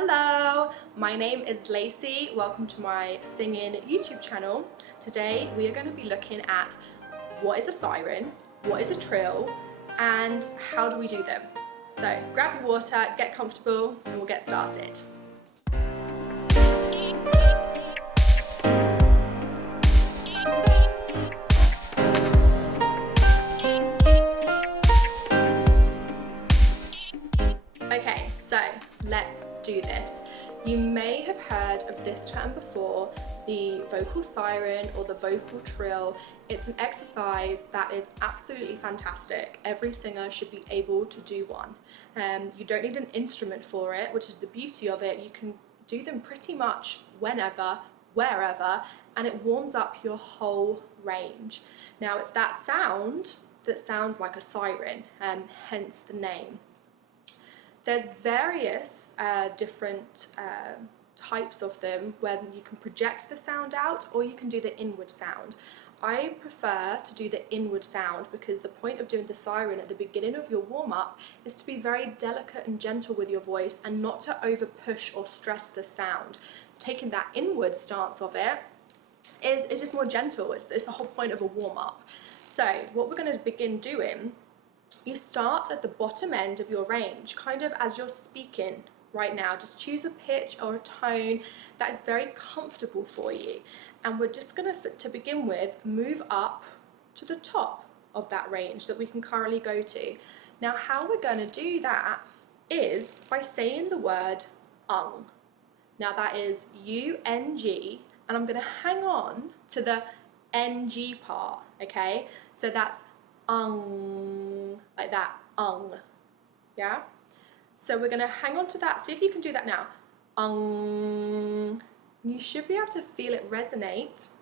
Hello, my name is Lacy. Welcome to my singing YouTube channel. Today we are going to be looking at what is a siren, what is a trill, and how do we do them. So grab your water, get comfortable, and we'll get started. Okay, so let's do this. You may have heard of this term before, the vocal siren or the vocal trill. It's an exercise that is absolutely fantastic. Every singer should be able to do one. You don't need an instrument for it, which is the beauty of it. You can do them pretty much whenever, wherever, and it warms up your whole range. Now it's that sound that sounds like a siren, hence the name. There's various different types of them where you can project the sound out or you can do the inward sound. I prefer to do the inward sound because the point of doing the siren at the beginning of your warm-up is to be very delicate and gentle with your voice and not to over push or stress the sound. Taking that inward stance of it is just more gentle. It's the whole point of a warm-up. So what we're going to begin doing, you start at the bottom end of your range, kind of as you're speaking right now. Just choose a pitch or a tone that is very comfortable for you. And we're just going to begin with, move up to the top of that range that we can currently go to. Now, how we're going to do that is by saying the word ung. Now, that is U-N-G, and I'm going to hang on to the N-G part, okay? So that's like that, yeah? So we're gonna hang on to that. See if you can do that now. You should be able to feel it resonate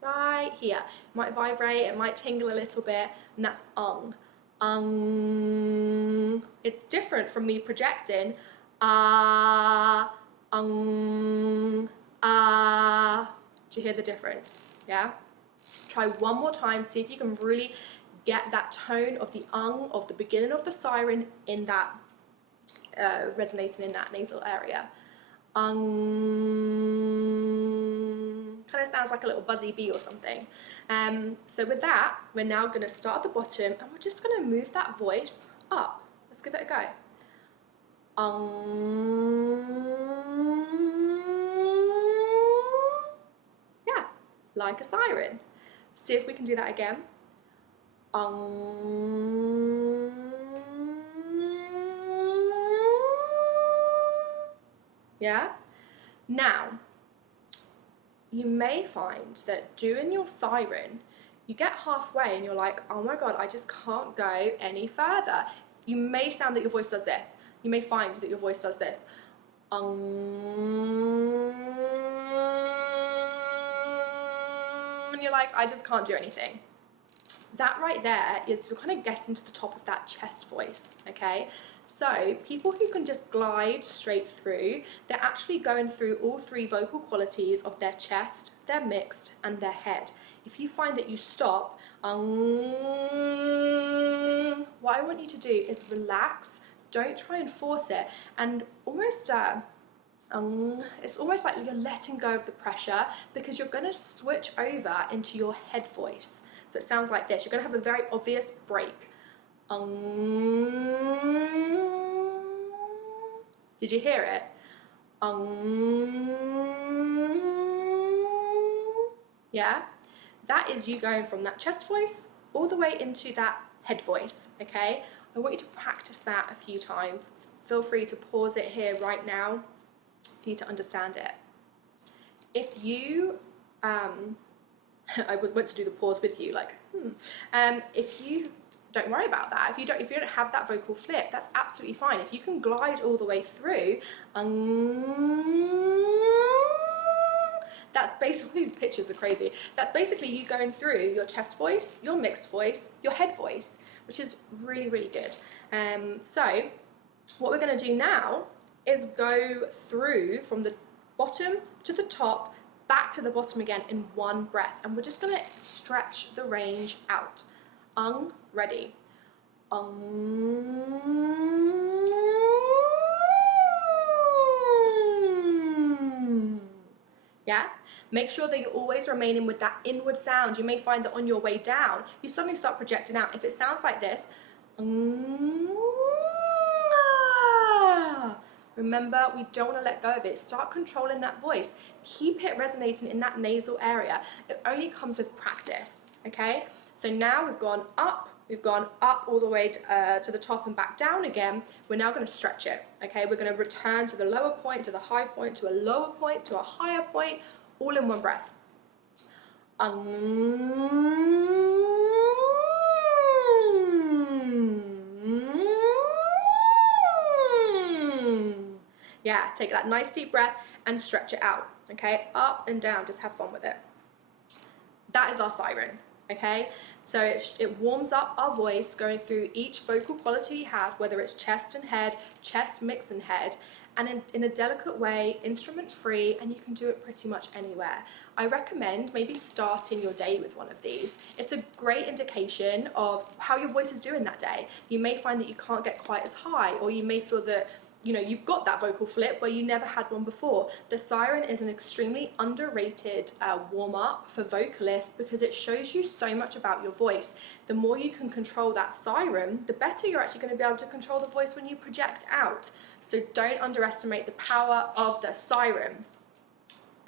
right here. It might vibrate, it might tingle a little bit, and that's It's different from me projecting Do you hear the difference? Yeah? Try one more time, see if you can really get that tone of the of the beginning of the siren in that, resonating in that nasal area. Kind of sounds like a little buzzy bee or something. So with that, we're now going to start at the bottom and we're just going to move that voice up. Let's give it a go. Yeah, like a siren. See if we can do that again. Yeah? Now, you may find that doing your siren, you get halfway and you're like, oh my God, I just can't go any further. You may sound that your voice does this. You may find that your voice does this. And you're like, I just can't do anything. That right there is you're kind of getting to the top of that chest voice, okay? So people who can just glide straight through, they're actually going through all three vocal qualities of their chest, their mixed, and their head. If you find that you stop, what I want you to do is relax, don't try and force it, and almost it's almost like you're letting go of the pressure because you're going to switch over into your head voice. So it sounds like this. You're going to have a very obvious break. Did you hear it? Yeah? That is you going from that chest voice all the way into that head voice, okay? I want you to practice that a few times. Feel free to pause it here right now for you to understand it. If you... I went to do the pause with you, like, if you don't worry about that, if you don't have that vocal flip, that's absolutely fine. If you can glide all the way through, that's basically, these pictures are crazy. That's basically you going through your chest voice, your mixed voice, your head voice, which is really, really good. So what we're going to do now is go through from the bottom to the top, back to the bottom again in one breath, and we're just going to stretch the range out. Ready. Yeah? Make sure that you're always remaining with that inward sound. You may find that on your way down, you suddenly start projecting out. If it sounds like this, remember, we don't want to let go of it. Start controlling that voice. Keep it resonating in that nasal area. It only comes with practice, okay? So now we've gone up all the way to the top and back down again. We're now going to stretch it, okay? We're going to return to the lower point, to the high point, to a lower point, to a higher point, all in one breath. Yeah, take that nice deep breath and stretch it out, okay? Up and down, just have fun with it. That is our siren, okay? So it warms up our voice, going through each vocal quality you have, whether it's chest and head, chest, mix and head, and in a delicate way, instrument free, and you can do it pretty much anywhere. I recommend maybe starting your day with one of these. It's a great indication of how your voice is doing that day. You may find that you can't get quite as high, or you may feel that you've got that vocal flip where you never had one before. The siren is an extremely underrated warm-up for vocalists because it shows you so much about your voice. The more you can control that siren, the better you're actually going to be able to control the voice when you project out. So don't underestimate the power of the siren.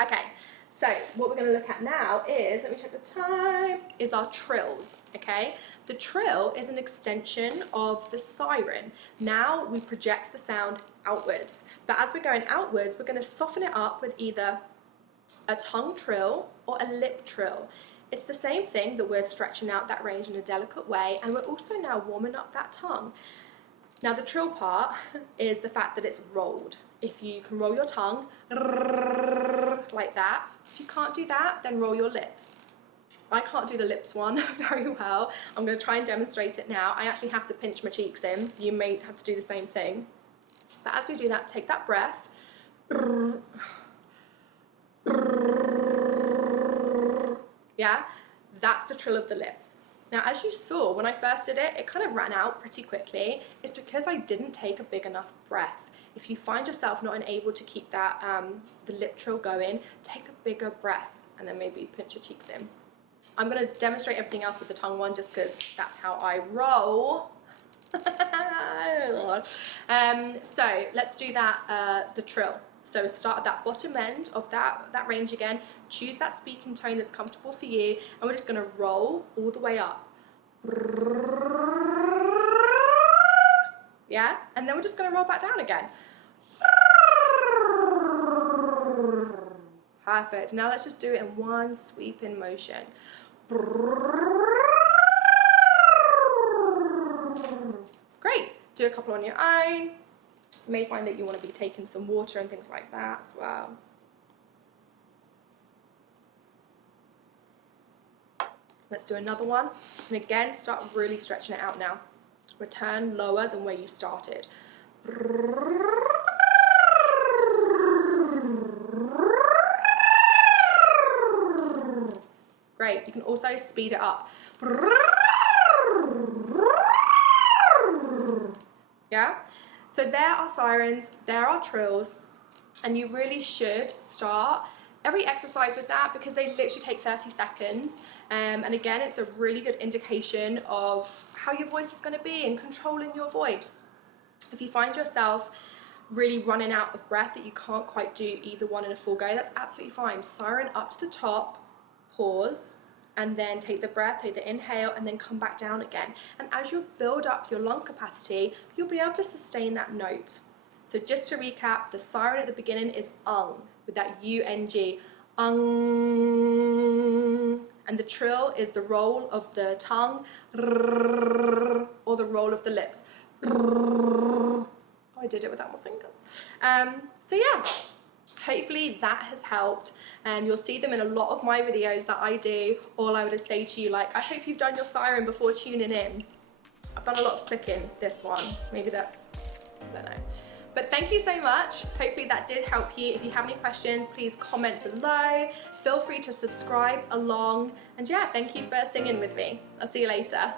Okay, so what we're going to look at now is, let me check the time, is our trills, okay? The trill is an extension of the siren. Now we project the sound outwards, but as we're going outwards, we're going to soften it up with either a tongue trill or a lip trill. It's the same thing, that we're stretching out that range in a delicate way, and we're also now warming up that tongue. Now the trill part is the fact that it's rolled. If you can roll your tongue like that, if you can't do that, then roll your lips. I can't do the lips one very well. I'm going to try and demonstrate it now. I actually have to pinch my cheeks in. You may have to do the same thing. But as we do that, take that breath. Yeah, that's the trill of the lips. Now, as you saw, when I first did it, it kind of ran out pretty quickly. It's because I didn't take a big enough breath. If you find yourself not able to keep that the lip trill going, take a bigger breath and then maybe pinch your cheeks in. I'm going to demonstrate everything else with the tongue one just because that's how I roll. So let's do that, the trill. So start at that bottom end of that range again, choose that speaking tone that's comfortable for you, and we're just going to roll all the way up. Yeah, and then we're just going to roll back down again. Perfect. Now let's just do it in one sweeping motion. Great. Do a couple on your own. You may find that you want to be taking some water and things like that as well. Let's do another one. And again, start really stretching it out now. Return lower than where you started. Great. You can also speed it up. Yeah? So there are sirens, there are trills, and you really should start every exercise with that because they literally take 30 seconds. And again, it's a really good indication of how your voice is going to be and controlling your voice. If you find yourself really running out of breath that you can't quite do either one in a full go, that's absolutely fine. Siren up to the top, pause, and then take the breath, take the inhale, and then come back down again. And as you build up your lung capacity, you'll be able to sustain that note. So just to recap, the siren at the beginning is with that U-N-G, and the trill is the roll of the tongue, or the roll of the lips. Oh, I did it without my finger. So yeah. Hopefully that has helped. You'll see them in a lot of my videos that I do. All I would say to you, I hope you've done your siren before tuning in. I've done a lot of clicking this one. Maybe that's, I don't know. But thank you so much. Hopefully that did help you. If you have any questions, please comment below. Feel free to subscribe along. And yeah, thank you for singing with me. I'll see you later.